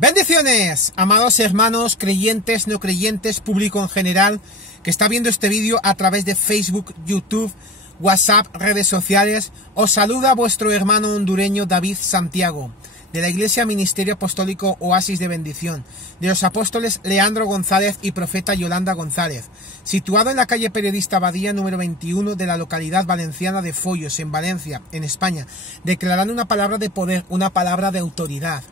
Bendiciones, amados hermanos, creyentes, no creyentes, público en general, que está viendo este vídeo a través de Facebook, YouTube, WhatsApp, redes sociales. Os saluda vuestro hermano hondureño David Santiago, de la Iglesia Ministerio Apostólico Oasis de Bendición, de los apóstoles Leandro González y profeta Yolanda González, situado en la calle Periodista Abadía número 21 de la localidad valenciana de Foyos, en Valencia, en España, declarando una palabra de poder, una palabra de autoridad.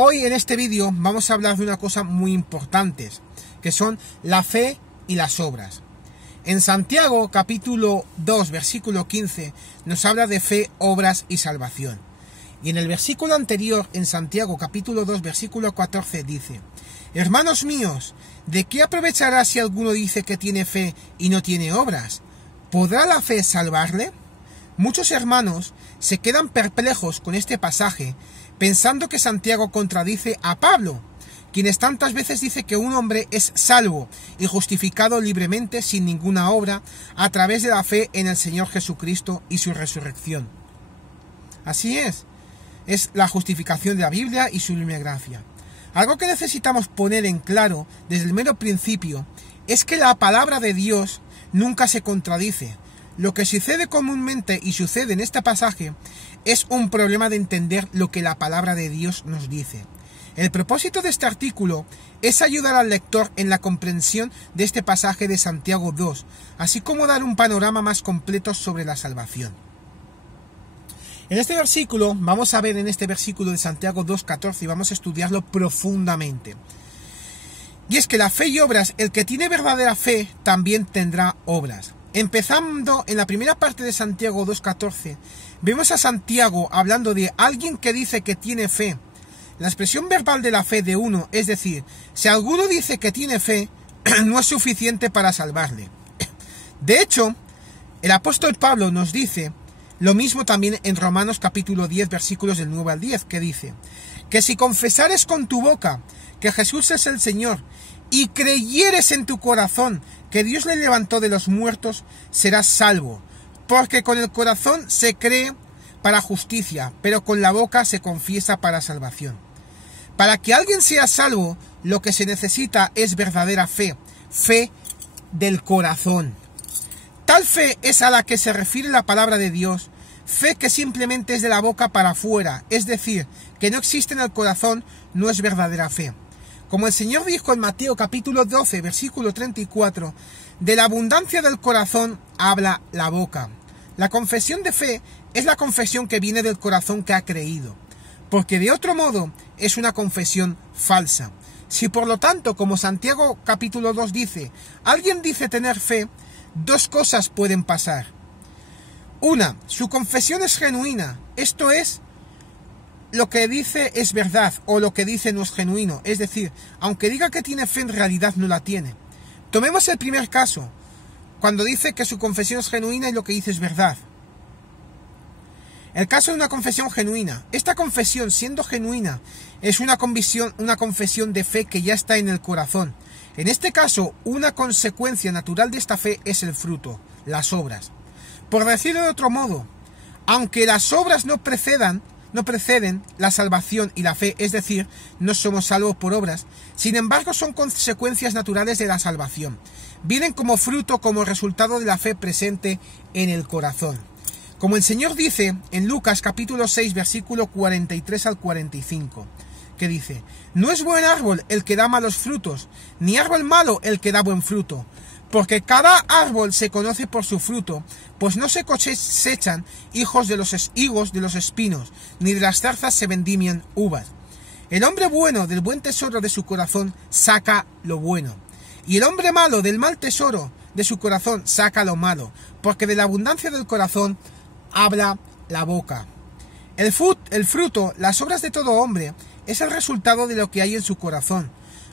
Hoy en este vídeo vamos a hablar de una cosa muy importante, que son la fe y las obras. En Santiago capítulo 2 versículo 15 nos habla de fe, obras y salvación. Y en el versículo anterior, en Santiago capítulo 2 versículo 14 dice: Hermanos míos, ¿de qué aprovechará si alguno dice que tiene fe y no tiene obras? ¿Podrá la fe salvarle? Muchos hermanos se quedan perplejos con este pasaje, pensando que Santiago contradice a Pablo, quienes tantas veces dice que un hombre es salvo y justificado libremente sin ninguna obra a través de la fe en el Señor Jesucristo y su resurrección. Así es la justificación de la Biblia y su libre gracia. Algo que necesitamos poner en claro desde el mero principio es que la palabra de Dios nunca se contradice. Lo que sucede comúnmente y sucede en este pasaje es un problema de entender lo que la palabra de Dios nos dice. El propósito de este artículo es ayudar al lector en la comprensión de este pasaje de Santiago 2, así como dar un panorama más completo sobre la salvación. En este versículo, vamos a ver en este versículo de Santiago 2:14 y vamos a estudiarlo profundamente. Y es que la fe y obras, el que tiene verdadera fe también tendrá obras. Empezando en la primera parte de Santiago 2:14, vemos a Santiago hablando de alguien que dice que tiene fe. La expresión verbal de la fe de uno, es decir, si alguno dice que tiene fe, no es suficiente para salvarle. De hecho, el apóstol Pablo nos dice lo mismo también en Romanos capítulo 10, versículos del 9 al 10, que dice que si confesares con tu boca que Jesús es el Señor y creyeres en tu corazón que Dios le levantó de los muertos, serás salvo, porque con el corazón se cree para justicia, pero con la boca se confiesa para salvación. Para que alguien sea salvo, lo que se necesita es verdadera fe, fe del corazón. Tal fe es a la que se refiere la palabra de Dios, fe que simplemente es de la boca para afuera, es decir, que no existe en el corazón, no es verdadera fe. Como el Señor dijo en Mateo capítulo 12, versículo 34, de la abundancia del corazón habla la boca. La confesión de fe es la confesión que viene del corazón que ha creído, porque de otro modo es una confesión falsa. Si por lo tanto, como Santiago capítulo 2 dice, alguien dice tener fe, dos cosas pueden pasar. Una, su confesión es genuina, esto es, lo que dice es verdad o lo que dice no es genuino, es decir, aunque diga que tiene fe, en realidad no la tiene. Tomemos el primer caso, cuando dice que su confesión es genuina y lo que dice es verdad. El caso de una confesión genuina. Esta confesión, siendo genuina, es una confesión de fe que ya está en el corazón. En este caso, una consecuencia natural de esta fe es el fruto, las obras. Por decirlo de otro modo, aunque las obras no preceden la salvación y la fe, es decir, no somos salvos por obras, sin embargo son consecuencias naturales de la salvación. Vienen como fruto, como resultado de la fe presente en el corazón. Como el Señor dice en Lucas capítulo 6, versículo 43 al 45, que dice: No es buen árbol el que da malos frutos, ni árbol malo el que da buen fruto, porque cada árbol se conoce por su fruto, pues no se cosechan higos de los espinos, ni de las zarzas se vendimian uvas. El hombre bueno del buen tesoro de su corazón saca lo bueno, y el hombre malo del mal tesoro de su corazón saca lo malo, porque de la abundancia del corazón habla la boca. El fruto, las obras de todo hombre, es el resultado de lo que hay en su corazón.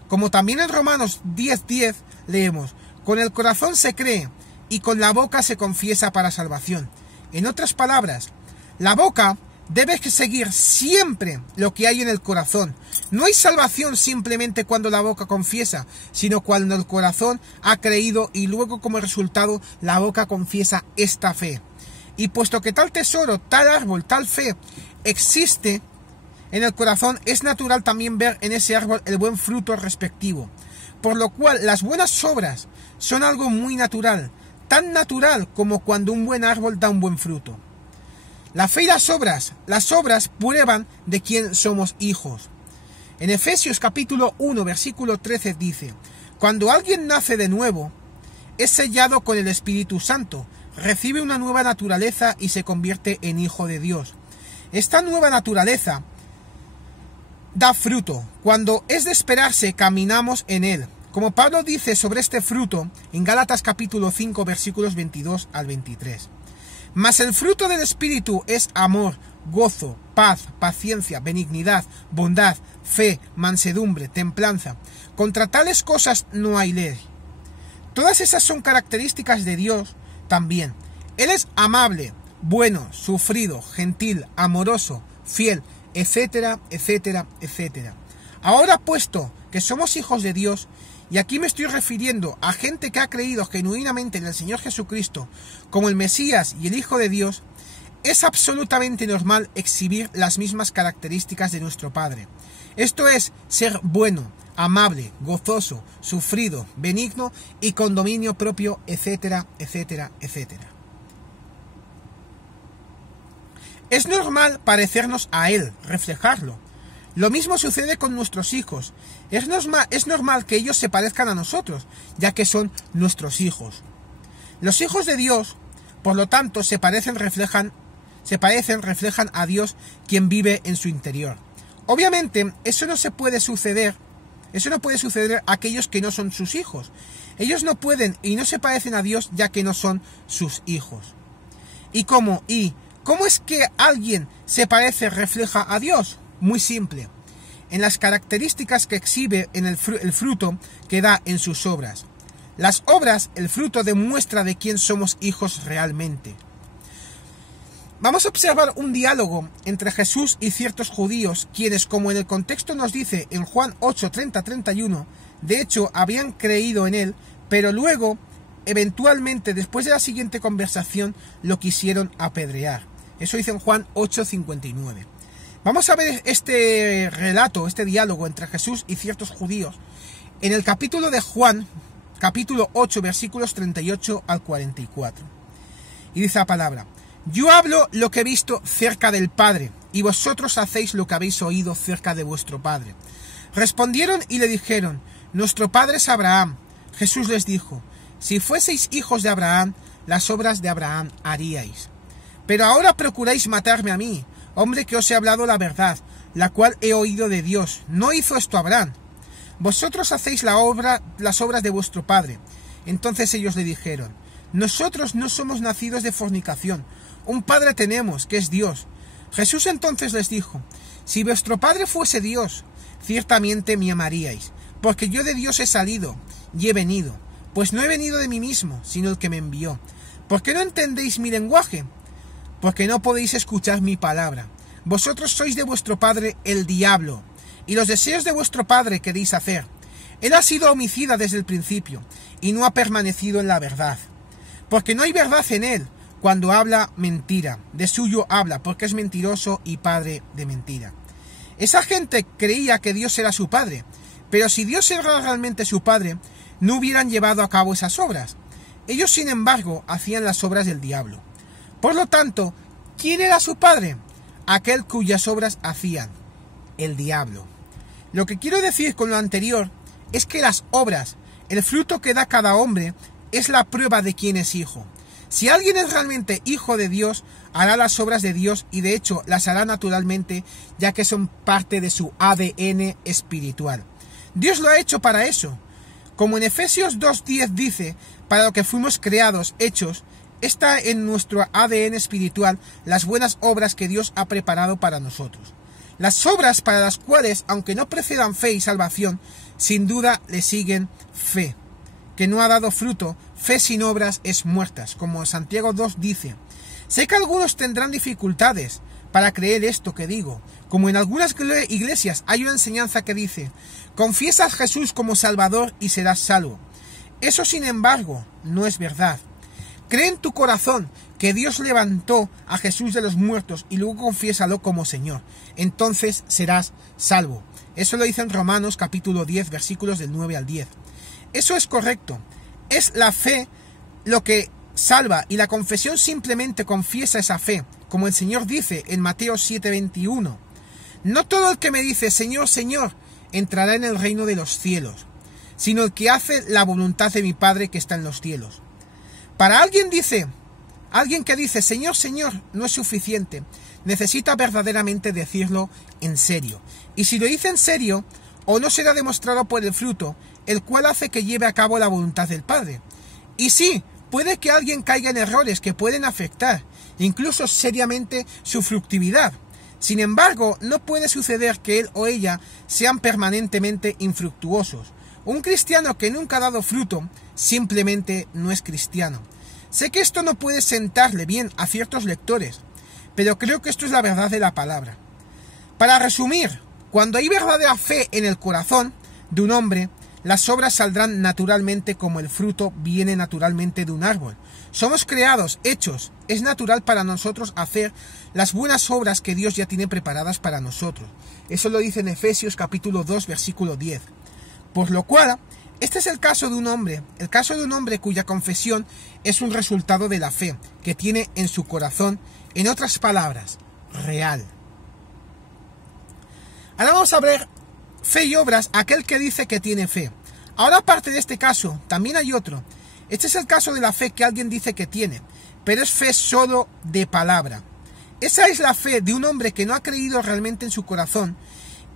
Como también en Romanos 10:10 leemos: con el corazón se cree y con la boca se confiesa para salvación. En otras palabras, la boca debe seguir siempre lo que hay en el corazón. No hay salvación simplemente cuando la boca confiesa, sino cuando el corazón ha creído y luego como resultado la boca confiesa esta fe. Y puesto que tal tesoro, tal árbol, tal fe existe en el corazón, es natural también ver en ese árbol el buen fruto respectivo, por lo cual las buenas obras son algo muy natural, tan natural como cuando un buen árbol da un buen fruto. La fe y las obras prueban de quién somos hijos. En Efesios capítulo 1, versículo 13 dice: cuando alguien nace de nuevo, es sellado con el Espíritu Santo, recibe una nueva naturaleza y se convierte en hijo de Dios. Esta nueva naturaleza da fruto. Cuando es de esperarse, caminamos en él. Como Pablo dice sobre este fruto en Gálatas capítulo 5, versículos 22 al 23. Mas el fruto del Espíritu es amor, gozo, paz, paciencia, benignidad, bondad, fe, mansedumbre, templanza. Contra tales cosas no hay ley. Todas esas son características de Dios también. Él es amable, bueno, sufrido, gentil, amoroso, fiel, etcétera, etcétera, etcétera. Ahora, puesto que somos hijos de Dios, y aquí me estoy refiriendo a gente que ha creído genuinamente en el Señor Jesucristo como el Mesías y el Hijo de Dios, es absolutamente normal exhibir las mismas características de nuestro Padre. Esto es, ser bueno, amable, gozoso, sufrido, benigno y con dominio propio, etcétera, etcétera, etcétera. Es normal parecernos a Él, reflejarlo. Lo mismo sucede con nuestros hijos. Es normal que ellos se parezcan a nosotros, ya que son nuestros hijos. Los hijos de Dios, por lo tanto, se parecen, reflejan a Dios, quien vive en su interior. Obviamente, eso no puede suceder a aquellos que no son sus hijos. Ellos no pueden y no se parecen a Dios, ya que no son sus hijos. ¿Y cómo es que alguien se parece, refleja a Dios? Muy simple, en las características que exhibe en el fruto que da en sus obras. Las obras, el fruto, demuestra de quién somos hijos realmente. Vamos a observar un diálogo entre Jesús y ciertos judíos, quienes, como en el contexto nos dice en Juan 8, 30-31, de hecho habían creído en él, pero luego, eventualmente, después de la siguiente conversación, lo quisieron apedrear. Eso dice en Juan 8, 59. Vamos a ver este relato, este diálogo entre Jesús y ciertos judíos en el capítulo de Juan, capítulo 8, versículos 38 al 44. Y dice la palabra: yo hablo lo que he visto cerca del Padre, y vosotros hacéis lo que habéis oído cerca de vuestro Padre. Respondieron y le dijeron: nuestro Padre es Abraham. Jesús les dijo: si fueseis hijos de Abraham, las obras de Abraham haríais. Pero ahora procuráis matarme a mí, hombre que os he hablado la verdad, la cual he oído de Dios. No hizo esto Abraham. Vosotros hacéis las obras de vuestro padre. Entonces ellos le dijeron: nosotros no somos nacidos de fornicación. Un padre tenemos, que es Dios. Jesús entonces les dijo: si vuestro padre fuese Dios, ciertamente me amaríais, porque yo de Dios he salido y he venido, pues no he venido de mí mismo, sino el que me envió. ¿Por qué no entendéis mi lenguaje? Porque no podéis escuchar mi palabra. Vosotros sois de vuestro padre el diablo, y los deseos de vuestro padre queréis hacer. Él ha sido homicida desde el principio, y no ha permanecido en la verdad. Porque no hay verdad en él. Cuando habla mentira, de suyo habla, porque es mentiroso y padre de mentira. Esa gente creía que Dios era su padre, pero si Dios era realmente su padre, no hubieran llevado a cabo esas obras. Ellos, sin embargo, hacían las obras del diablo. Por lo tanto, ¿quién era su padre? Aquel cuyas obras hacían, el diablo. Lo que quiero decir con lo anterior es que las obras, el fruto que da cada hombre, es la prueba de quién es hijo. Si alguien es realmente hijo de Dios, hará las obras de Dios y de hecho las hará naturalmente, ya que son parte de su ADN espiritual. Dios lo ha hecho para eso. Como en Efesios 2:10 dice, para lo que fuimos creados, hechos, está en nuestro ADN espiritual las buenas obras que Dios ha preparado para nosotros. Las obras para las cuales, aunque no precedan fe y salvación, sin duda le siguen fe, que no ha dado fruto. Fe sin obras es muertas, como Santiago 2 dice. Sé que algunos tendrán dificultades para creer esto que digo, como en algunas iglesias hay una enseñanza que dice: confiesa a Jesús como Salvador y serás salvo. Eso, sin embargo, no es verdad. Cree en tu corazón que Dios levantó a Jesús de los muertos y luego confiésalo como Señor. Entonces serás salvo. Eso lo dice en Romanos capítulo 10, versículos del 9 al 10. Eso es correcto. Es la fe lo que salva, y la confesión simplemente confiesa esa fe, como el Señor dice en Mateo 7:21. No todo el que me dice Señor, Señor, entrará en el reino de los cielos, sino el que hace la voluntad de mi Padre que está en los cielos. Para alguien que dice Señor, Señor, no es suficiente. Necesita verdaderamente decirlo en serio. Y si lo dice en serio, o no será demostrado por el fruto, el cual hace que lleve a cabo la voluntad del Padre. Y sí, puede que alguien caiga en errores que pueden afectar, incluso seriamente, su fructividad. Sin embargo, no puede suceder que él o ella sean permanentemente infructuosos. Un cristiano que nunca ha dado fruto, simplemente no es cristiano. Sé que esto no puede sentarle bien a ciertos lectores, pero creo que esto es la verdad de la palabra. Para resumir, cuando hay verdadera fe en el corazón de un hombre, las obras saldrán naturalmente como el fruto viene naturalmente de un árbol. Somos creados, hechos. Es natural para nosotros hacer las buenas obras que Dios ya tiene preparadas para nosotros. Eso lo dice en Efesios capítulo 2, versículo 10. Por lo cual, este es el caso de un hombre cuya confesión es un resultado de la fe que tiene en su corazón, en otras palabras, real. Ahora vamos a ver fe y obras, aquel que dice que tiene fe. Ahora, aparte de este caso, también hay otro. Este es el caso de la fe que alguien dice que tiene, pero es fe solo de palabra. Esa es la fe de un hombre que no ha creído realmente en su corazón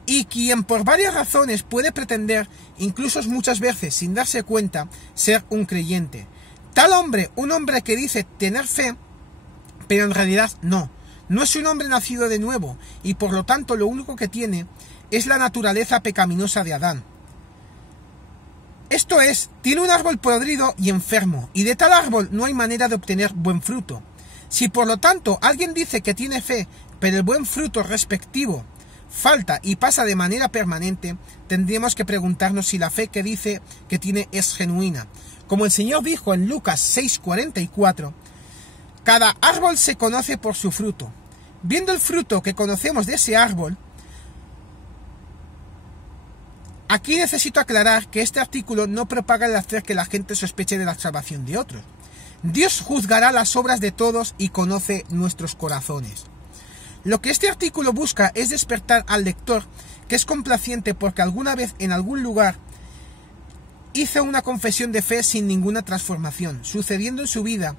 y quien por varias razones puede pretender, incluso muchas veces sin darse cuenta, ser un creyente. Tal hombre, un hombre que dice tener fe, pero en realidad no es un hombre nacido de nuevo, y por lo tanto lo único que tiene es la naturaleza pecaminosa de Adán. Esto es, tiene un árbol podrido y enfermo, y de tal árbol no hay manera de obtener buen fruto. Si por lo tanto alguien dice que tiene fe, pero el buen fruto respectivo falta y pasa de manera permanente, tendríamos que preguntarnos si la fe que dice que tiene es genuina. Como el Señor dijo en Lucas 6:44, cada árbol se conoce por su fruto. Viendo el fruto que conocemos de ese árbol, aquí necesito aclarar que este artículo no propaga el hacer que la gente sospeche de la salvación de otros. Dios juzgará las obras de todos y conoce nuestros corazones. Lo que este artículo busca es despertar al lector que es complaciente porque alguna vez en algún lugar hizo una confesión de fe sin ninguna transformación, sucediendo en su vida.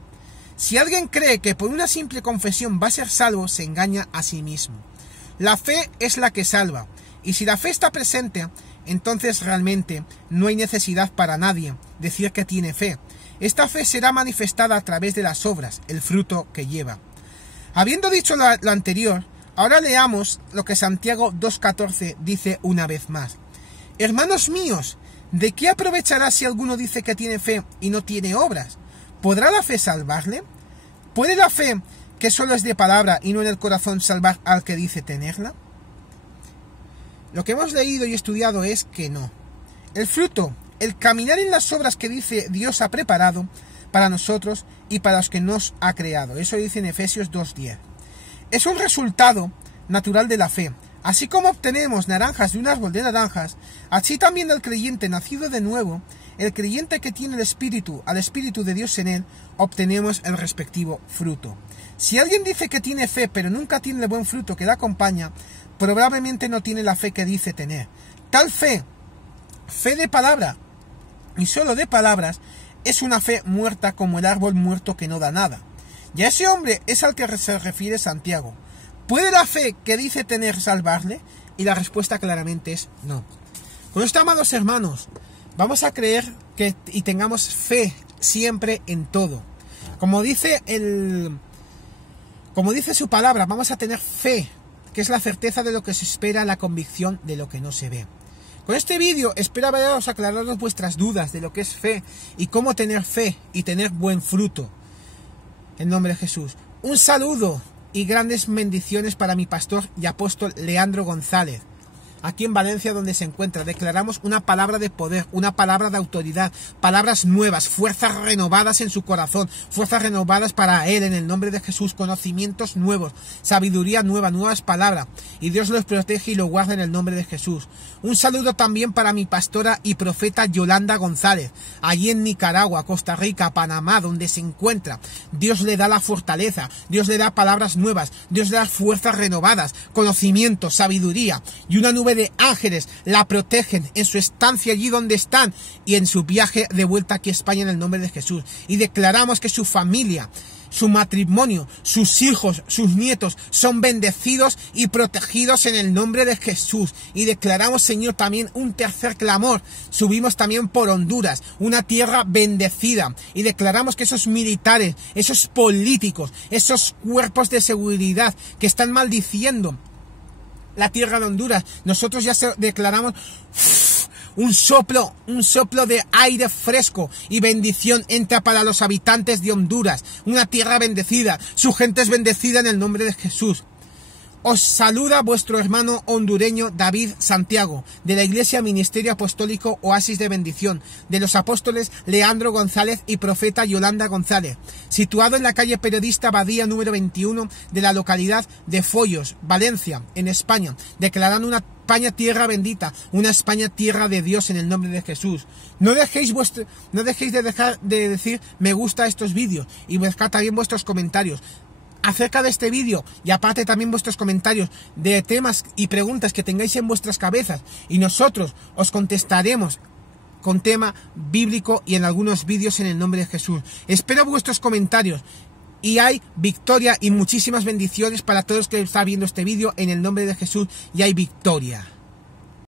Si alguien cree que por una simple confesión va a ser salvo, se engaña a sí mismo. La fe es la que salva, y si la fe está presente, entonces realmente no hay necesidad para nadie decir que tiene fe. Esta fe será manifestada a través de las obras, el fruto que lleva. Habiendo dicho lo anterior, ahora leamos lo que Santiago 2:14 dice una vez más. Hermanos míos, ¿de qué aprovechará si alguno dice que tiene fe y no tiene obras? ¿Podrá la fe salvarle? ¿Puede la fe, que solo es de palabra y no en el corazón, salvar al que dice tenerla? Lo que hemos leído y estudiado es que no. El fruto, el caminar en las obras que dice Dios ha preparado para nosotros y para los que nos ha creado. Eso dice en Efesios 2:10. Es un resultado natural de la fe. Así como obtenemos naranjas de un árbol de naranjas, así también el creyente nacido de nuevo, el creyente que tiene el Espíritu, al Espíritu de Dios en él, obtenemos el respectivo fruto. Si alguien dice que tiene fe, pero nunca tiene el buen fruto que la acompaña, probablemente no tiene la fe que dice tener. Tal fe, fe de palabra, y solo de palabras, es una fe muerta como el árbol muerto que no da nada. Y a ese hombre es al que se refiere Santiago. ¿Puede la fe que dice tener salvarle? Y la respuesta claramente es no. Con esto, amados hermanos, vamos a creer y tengamos fe siempre en todo. Como dice su palabra, vamos a tener fe, que es la certeza de lo que se espera, la convicción de lo que no se ve. Con este vídeo espero haberos aclarado vuestras dudas de lo que es fe y cómo tener fe y tener buen fruto. En nombre de Jesús. Un saludo y grandes bendiciones para mi pastor y apóstol Leandro González. aquí en Valencia donde se encuentra. Declaramos una palabra de poder, una palabra de autoridad, palabras nuevas, fuerzas renovadas en su corazón, fuerzas renovadas para él en el nombre de Jesús, conocimientos nuevos, sabiduría nueva, nuevas palabras. Y Dios los protege y los guarda en el nombre de Jesús. Un saludo también para mi pastora y profeta Yolanda González, allí en Nicaragua, Costa Rica, Panamá, donde se encuentra. Dios le da la fortaleza, Dios le da palabras nuevas, Dios le da fuerzas renovadas, conocimiento, sabiduría, y una nube de ángeles la protegen en su estancia allí donde están y en su viaje de vuelta aquí a España en el nombre de Jesús. Y declaramos que su familia, su matrimonio, sus hijos, sus nietos son bendecidos y protegidos en el nombre de Jesús. Y declaramos, Señor, también un tercer clamor. Subimos también por Honduras, una tierra bendecida. Y declaramos que esos militares, esos políticos, esos cuerpos de seguridad que están maldiciendo la tierra de Honduras, nosotros ya declaramos un soplo de aire fresco y bendición entra para los habitantes de Honduras, una tierra bendecida, su gente es bendecida en el nombre de Jesús. Os saluda vuestro hermano hondureño David Santiago, de la Iglesia Ministerio Apostólico Oasis de Bendición, de los apóstoles Leandro González y profeta Yolanda González, situado en la calle Periodista Badía número 21 de la localidad de Follos, Valencia, en España, declarando una España tierra bendita, una España tierra de Dios en el nombre de Jesús. No dejéis de dejar de decir me gusta a estos vídeos y buscad también vuestros comentarios acerca de este vídeo, y aparte también vuestros comentarios de temas y preguntas que tengáis en vuestras cabezas, y nosotros os contestaremos con tema bíblico y en algunos vídeos en el nombre de Jesús. Espero vuestros comentarios y hay victoria y muchísimas bendiciones para todos los que están viendo este vídeo en el nombre de Jesús, y hay victoria.